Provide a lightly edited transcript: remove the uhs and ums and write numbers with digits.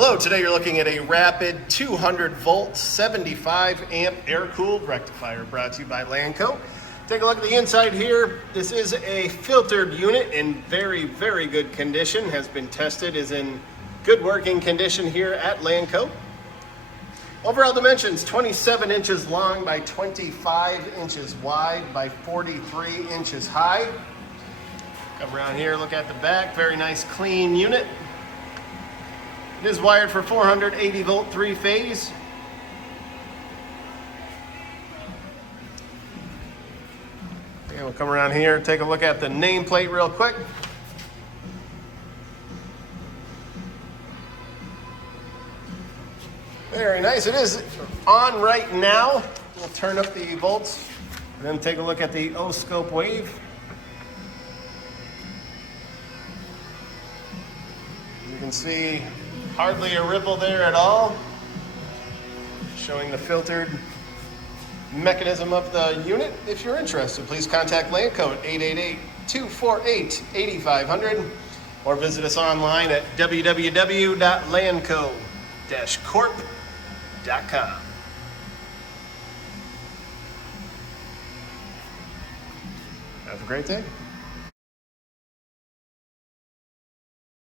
Hello, today you're looking at a rapid 200 volt, 75 amp air-cooled rectifier brought to you by Lanco. Take a look at the inside here. This is a filtered unit in very, very good condition. Has been tested, is in good working condition here at Lanco. Overall dimensions, 27 inches long by 25 inches wide by 43 inches high. Come around here, look at the back. Very nice, clean unit. It is wired for 480 volt, 3-phase. Okay, we'll come around here, take a look at the nameplate real quick. Very nice. It is on right now. We'll turn up the volts and then take a look at the O-scope wave. You can see hardly a ripple there at all, showing the filtered mechanism of the unit. If you're interested, please contact Lanco at 888-248-8500 or visit us online at www.lanco-corp.com. Have a great day.